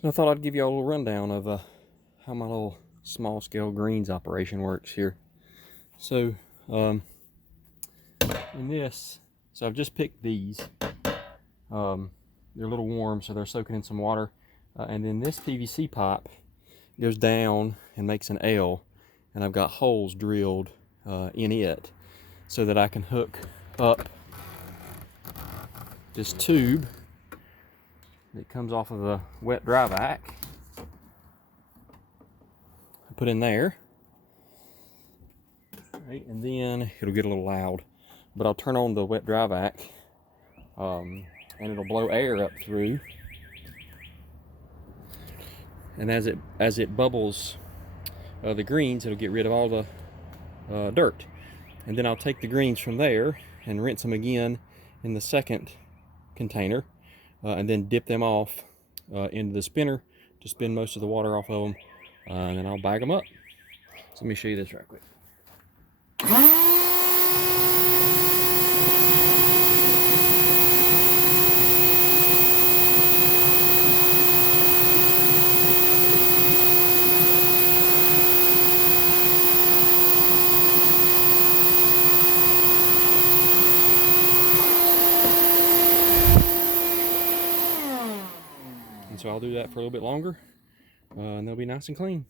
So I thought I'd give you a little rundown of how my little small scale greens operation works here. So in this, so I've just picked these. They're a little warm, so they're soaking in some water. And then this PVC pipe goes down and makes an L, and I've got holes drilled in it so that I can hook up this tube that comes off of the wet dry vac. I put in there, right, and then it'll get a little loud, but I'll turn on the wet dry vac, and it'll blow air up through. And as it bubbles the greens, it'll get rid of all the dirt. And then I'll take the greens from there and rinse them again in the second container, and then dip them off into the spinner to spin most of the water off of them, and then I'll bag them up. So let me show you this right quick. And so I'll do that for a little bit longer, and they'll be nice and clean.